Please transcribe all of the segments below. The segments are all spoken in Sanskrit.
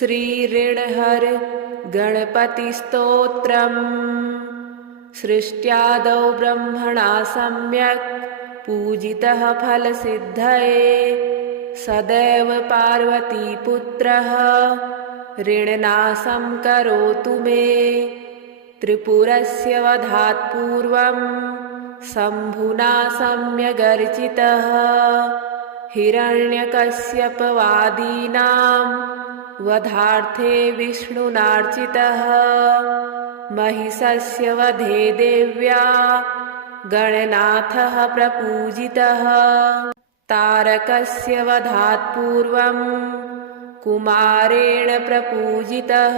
श्रीऋणहर गणपतिस्तोत्रम्। सृष्ट्यादौ ब्रह्मणा सम्यक् पूजितः फलसिद्धये, सदैव पार्वतीपुत्रः ऋणनाशं करोतु मे। त्रिपुरस्य वधात् पूर्वं शम्भुना सम्यगर्चितः, हिरण्यकश्यपवादीनां वधार्थे विष्णुनार्चितः। महिषस्य वधे देव्या गणनाथः प्रपूजितः, तारकस्य वधात् पूर्वं कुमारेण प्रपूजितः।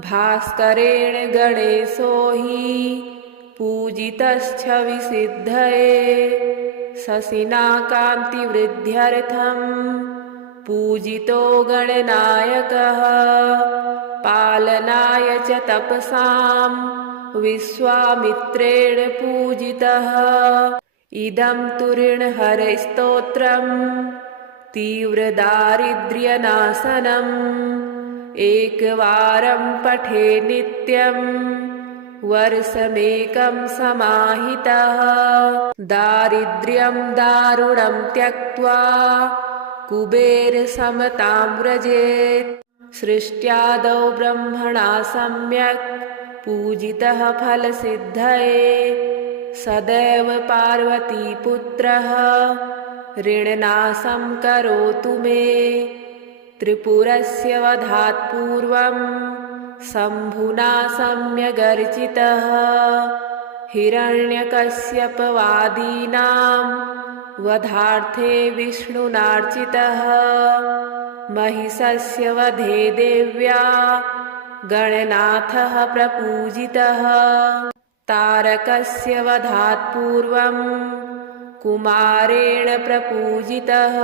भास्करेण गणेशो हि पूजितश्च विसिद्धये, शशिना कान्तिवृद्ध्यर्थं पूजितो गणनायकः। पालनाय च तपसां विश्वामित्रेण पूजितः। इदं तु ऋणहरस्तोत्रं तीव्रदारिद्र्यनाशनम्, एकवारं पठे नित्यं वर्षमेकं समाहितः। दारिद्र्यं दारुणं त्यक्त्वा कुबेरसमतां व्रजेत्। सृष्ट्यादौ ब्रह्मणा सम्यक् पूजितः फलसिद्धये, सदैव पार्वतीपुत्रः ऋणनाशं करोतु मे। त्रिपुरस्य वधात् पूर्वं शम्भुना सम्यगर्चितः, हिरण्यकश्यपवादीनां वधार्थे विष्णुनार्चितः। महिषस्य वधे देव्या गणनाथः प्रपूजितः, तारकस्य वधात् पूर्वं कुमारेण प्रपूजितः।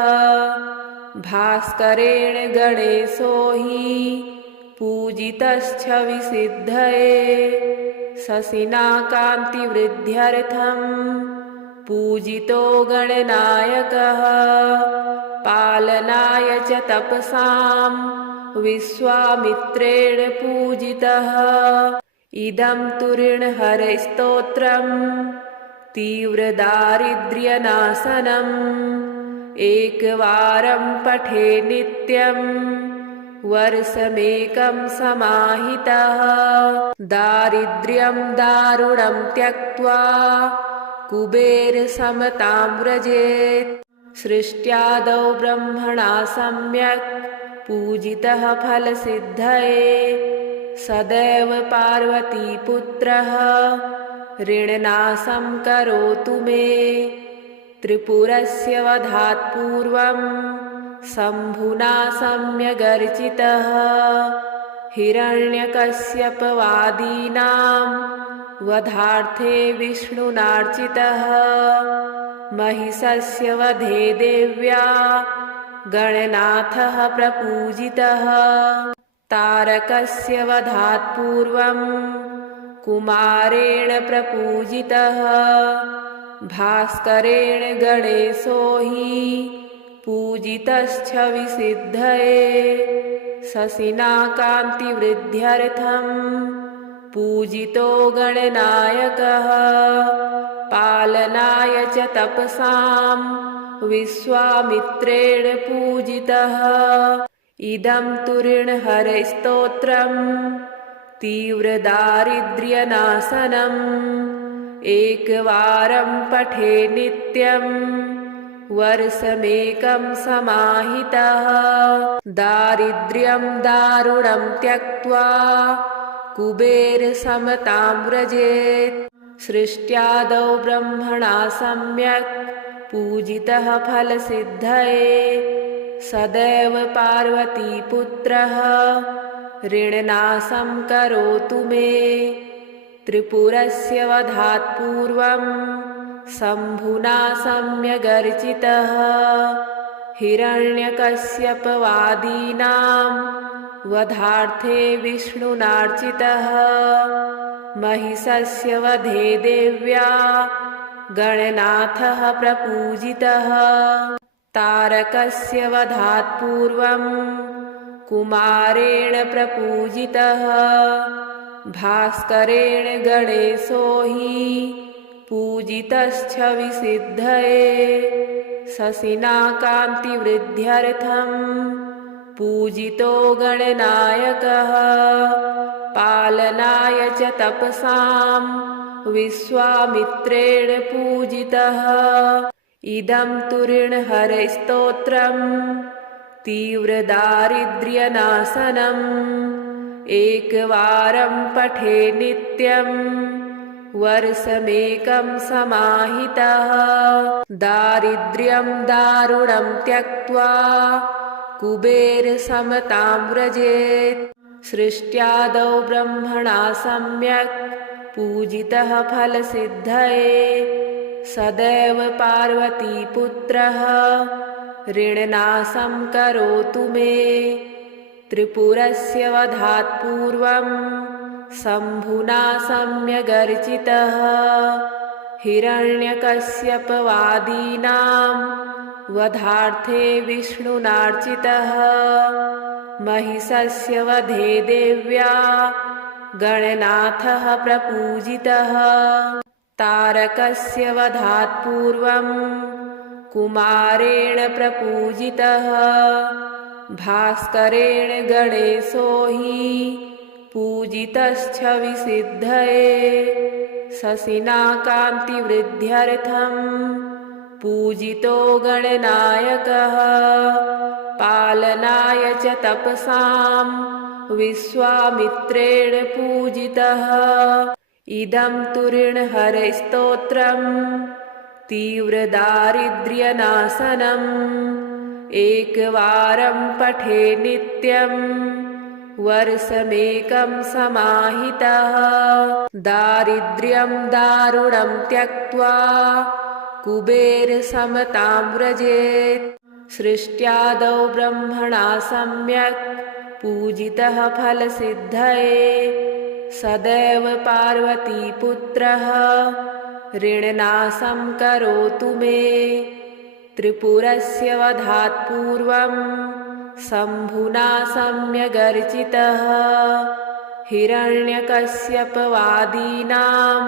भास्करेण गणेशो हि पूजितश्च विसिद्धये, शशिना कान्तिवृद्ध्यर्थं पूजितो गणनायकः। पालनाय च तपसां विश्वामित्रेण पूजितः। इदं तु ऋणहरस्तोत्रं तीव्रदारिद्र्यनाशनम्, एकवारं पठे नित्यं वर्षमेकं समाहितः। दारिद्र्यं दारुणं त्यक्त्वा कुबेरसमतां व्रजेत्। सृष्ट्यादौ ब्रह्मणा सम्यक् पूजितः फलसिद्धये, सदैव पार्वतीपुत्रः ऋणनाशं करोतु मे। त्रिपुरस्य वधात् पूर्वं शम्भुना सम्यगर्चितः, हिरण्यकश्यपवादीनां वधार्थे विष्णुनार्चितः। महिषस्य वधे देव्या गणनाथः प्रपूजितः, तारकस्य वधात् पूर्वं कुमारेण प्रपूजितः। भास्करेण गणेशो हि पूजितश्च विसिद्धये, शशिना कान्तिवृद्ध्यर्थं पूजितो गणनायकः। पालनाय च तपसां विश्वामित्रेण पूजितः। इदं तु ऋणहरस्तोत्रं तीव्रदारिद्र्यनाशनम्, एकवारं पठे नित्यं वर्षमेकं समाहितः। दारिद्र्यं दारुणं त्यक्त्वा कुबेरसमतां व्रजेत्। सृष्ट्यादौ ब्रह्मणा सम्यक् पूजितः फलसिद्धये, सदैव पार्वतीपुत्रः ऋणनाशं करोतु मे। त्रिपुरस्य वधात् पूर्वं शम्भुना सम्यगर्चितः, हिरण्यकश्यपवादीनां वधार्थे विष्णुनार्चितः। महिषस्य वधे देव्या गणनाथः प्रपूजितः, तारकस्य वधात् पूर्वं कुमारेण प्रपूजितः भास्करेण गणेशो हि पूजितश्च विसिद्धये शशिना कान्तिवृद्ध्यर्थं पूजितो गणनायकः पालनाय च तपसां विश्वामित्रेण पूजितः इदं तु ऋणहरस्तोत्रम् तीव्रदारिद्र्यनाशनम् एकवारं पठे नित्यं वर्षमेकं समाहितः दारिद्र्यं दारुणं त्यक्त्वा कुबेरसमतां व्रजेत् सृष्ट्यादौ ब्रह्मणा सम्यक् पूजितः फलसिद्धये सदैव पार्वतीपुत्रः ऋणनाशं करोतु मे त्रिपुरस्य वधात् पूर्वं शम्भुना सम्यगर्चितः हिरण्यकश्यपवादीनां वधार्थे विष्णुनार्चितः महिषस्य वधे देव्या गणनाथः प्रपूजितः तारकस्य वधात् पूर्वं कुमारेण प्रपूजितः भास्करेण गणेशो हि पूजितश्च विसिद्धये शशिना कान्तिवृद्ध्यर्थं पूजितो गणनायकः पालनाय च तपसां विश्वामित्रेण पूजितः इदं तु ऋणहरस्तोत्रम् तीव्रदारिद्र्यनाशनम् एकवारं पठे नित्यं वर्षमेकं समाहितः दारिद्र्यं दारुणं त्यक्त्वा कुबेरसमतां व्रजेत् सृष्ट्यादौ ब्रह्मणा सम्यक् पूजितः फलसिद्धये सदैव पार्वतीपुत्रः ऋणनाशं करोतु मे त्रिपुरस्य वधात् पूर्वं शम्भुना सम्यगर्चितः हिरण्यकश्यपवादीनां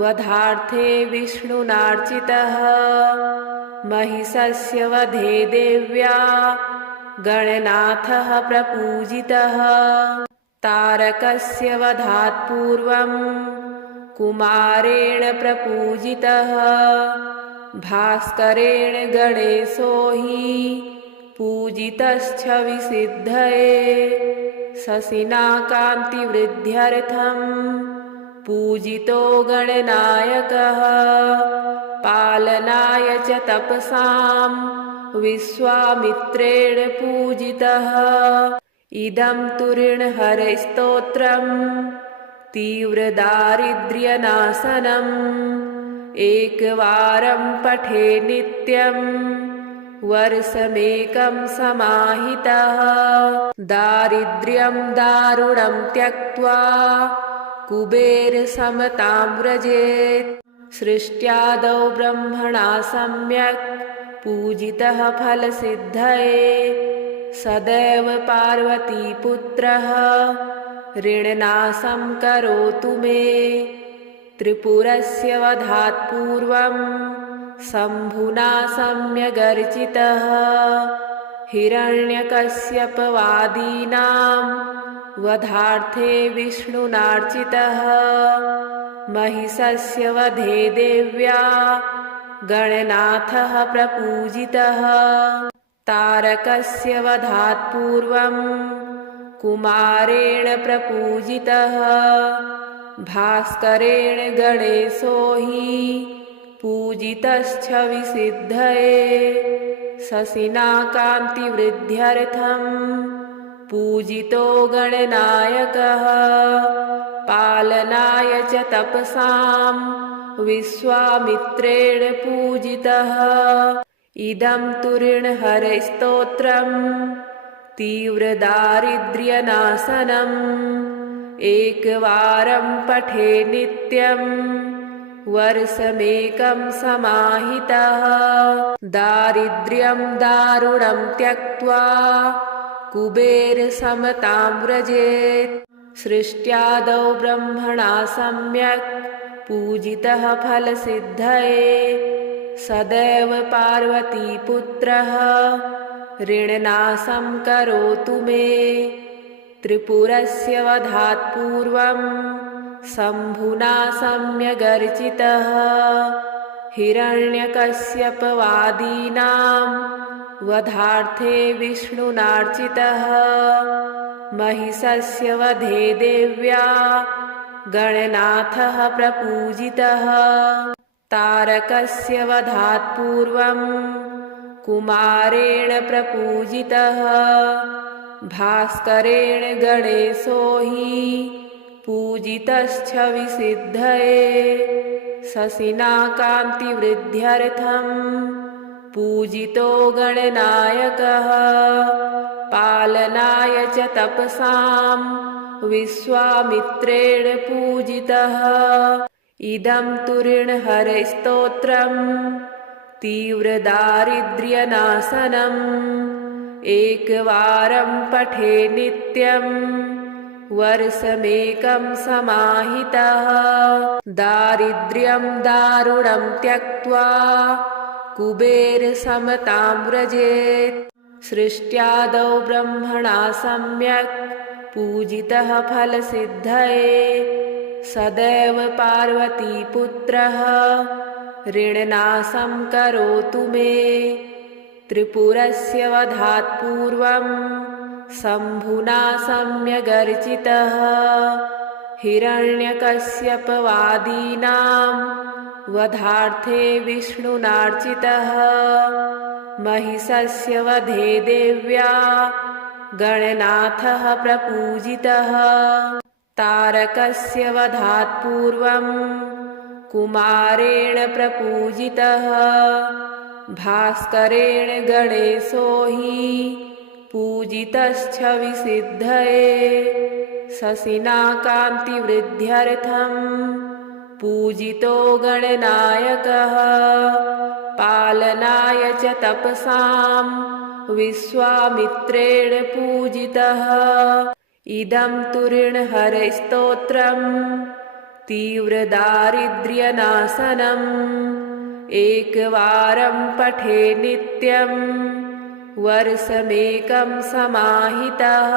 वधार्थे विष्णुनार्चितः महिषस्य वधे देव्या गणनाथः प्रपूजितः तारकस्य वधात् पूर्वं कुमारेण प्रपूजितः भास्करेण गणेशो हि पूजितश्च विसिद्धये शशिना कान्तिवृद्ध्यर्थं पूजितो गणनायकः पालनाय च तपसां विश्वामित्रेण पूजितः इदं तु ऋणहरस्तोत्रम् तीव्रदारिद्र्यनाशनम् एकवारं पठे नित्यं वर्षमेकं समाहितः दारिद्र्यं दारुणं त्यक्त्वा कुबेरसमतां व्रजेत् सृष्ट्यादौ ब्रह्मणा सम्यक् पूजितः फलसिद्धये सदैव पार्वतीपुत्रः ऋणनाशं करोतु मे त्रिपुरस्य वधात् पूर्वं शम्भुना सम्यगर्चितः हिरण्यकश्यपवादीनां वधार्थे विष्णुनार्चितः महिषस्य वधे देव्या गणनाथः प्रपूजितः तारकस्य वधात् पूर्वं कुमारेण प्रपूजितः भास्करेण गणेशो हि पूजितश्च विसिद्धये शशिना कान्तिवृद्ध्यर्थं पूजितो गणनायकः पालनाय च तपसां विश्वामित्रेण पूजितः इदं तु ऋणहरस्तोत्रम् तीव्रदारिद्र्यनाशनम् एकवारं पठे नित्यं वर्षमेकं समाहितः दारिद्र्यं दारुणं त्यक्त्वा कुबेरसमतां व्रजेत्। सृष्ट्यादौ ब्रह्मणा सम्यक् पूजितः फलसिद्धये सदैव पार्वतीपुत्रः ऋणनाशं करोतु मे। त्रिपुरस्य वधात् पूर्वं शम्भुना सम्यगर्चितः हिरण्यकश्यपवादीनां वधार्थे विष्णुनार्चितः महिषस्य वधे देव्या गणनाथः प्रपूजितः। तारकस्य वधात् पूर्वं कुमारेण प्रपूजितः भास्करेण गणेशो हि पूजितश्च विसिद्धये शशिना कान्तिवृद्ध्यर्थं पूजितो गणनायकः पालनाय च तपसां विश्वामित्रेण पूजितः। इदं तु ऋणहरस्तोत्रम् तीव्रदारिद्र्यनाशनम् एकवारं पठे नित्यं वर्षमेकं समाहितः दारिद्र्यं दारुणं त्यक्त्वा कुबेरसमतां व्रजेत्। सृष्ट्यादौ ब्रह्मणा सम्यक् पूजितः फलसिद्धये सदैव पार्वतीपुत्रः ऋणनाशं करोतु मे। त्रिपुरस्य वधात् पूर्वं शम्भुना सम्यगर्चितः हिरण्यकश्यपवादीनां वधार्थे विष्णुनार्चितः महिषस्य वधे देव्या गणनाथः प्रपूजितः। तारकस्य वधात् पूर्वं कुमारेण प्रपूजितः भास्करेण गणेशो हि पूजितश्च विसिद्धये शशिना कान्तिवृद्ध्यर्थं पूजितो गणनायकः पालनाय च तपसां विश्वामित्रेण पूजितः। इदं तु ऋणहरस्तोत्रम् तीव्रदारिद्र्यनाशनम् एकवारं पठे नित्यं वर्षमेकं समाहितः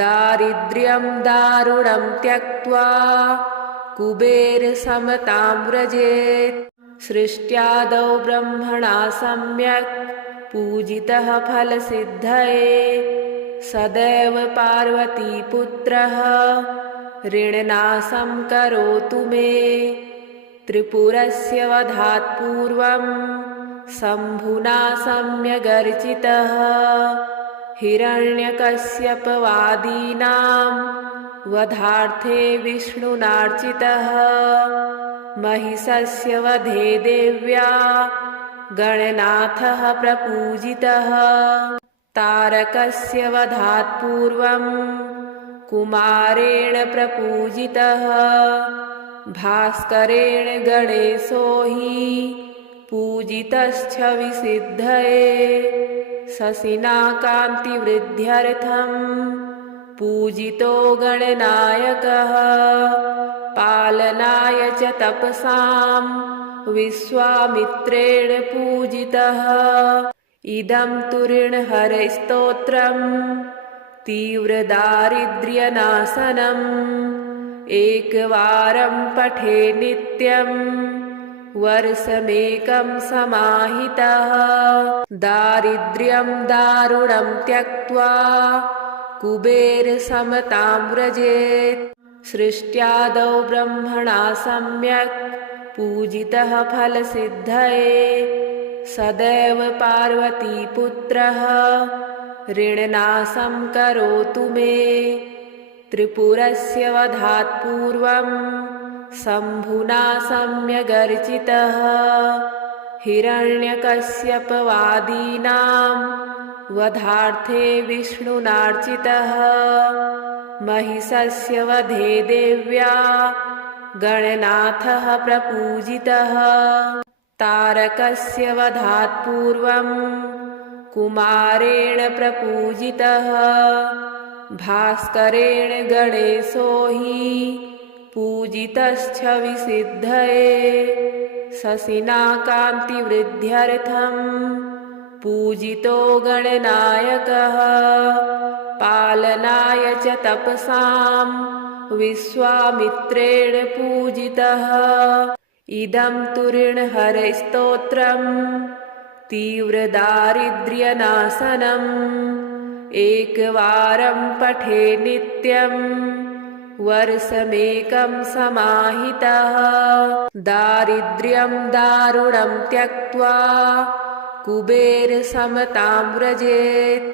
दारिद्र्यं दारुणं त्यक्त्वा कुबेरसमतां व्रजेत्। सृष्ट्यादौ ब्रह्मणा सम्यक् पूजितः फलसिद्धये सदैव पार्वतीपुत्रः ऋणनाशं करोतु मे। त्रिपुरस्य वधात् पूर्वं शम्भुना सम्यगर्चितः हिरण्यकश्यपवादीनां वधार्थे विष्णुनार्चितः महिषस्य वधे देव्या गणनाथः प्रपूजितः। तारकस्य वधात् पूर्वं कुमारेण प्रपूजितः भास्करेण गणेशो हि पूजितश्च विसिद्धये शशिना कान्तिवृद्ध्यर्थं पूजितो गणनायकः पालनाय च तपसां विश्वामित्रेण पूजितः। इदं तु ऋणहरस्तोत्रम् तीव्रदारिद्र्यनाशनम् एकवारं पठे नित्यं वर्षमेकं समाहितः दारिद्र्यं दारुणं त्यक्त्वा कुबेरसमतां व्रजेत्। सृष्ट्यादौ ब्रह्मणा सम्यक् पूजितः फलसिद्धये सदैव पार्वतीपुत्रः ऋणनाशं करोतु मे। त्रिपुरस्य वधात् पूर्वं शम्भुना सम्यगर्चितः हिरण्यकश्यपवादीनां वधार्थे विष्णुनार्चितः महिषस्य वधे देव्या गणनाथः प्रपूजितः। तारकस्य वधात् पूर्वं कुमारेण प्रपूजितः भास्करेण गणेशो हि पूजितश्च विसिद्धये शशिना कान्तिवृद्ध्यर्थं पूजितो गणनायकः पालनाय च तपसां विश्वामित्रेण पूजितः इदं तु ऋणहरस्तोत्रम् तीव्रदारिद्र्यनाशनम् एकवारं पठे नित्यं वर्षमेकं समाहितः दारिद्र्यं दारुणं त्यक्त्वा कुबेरसमतां व्रजेत्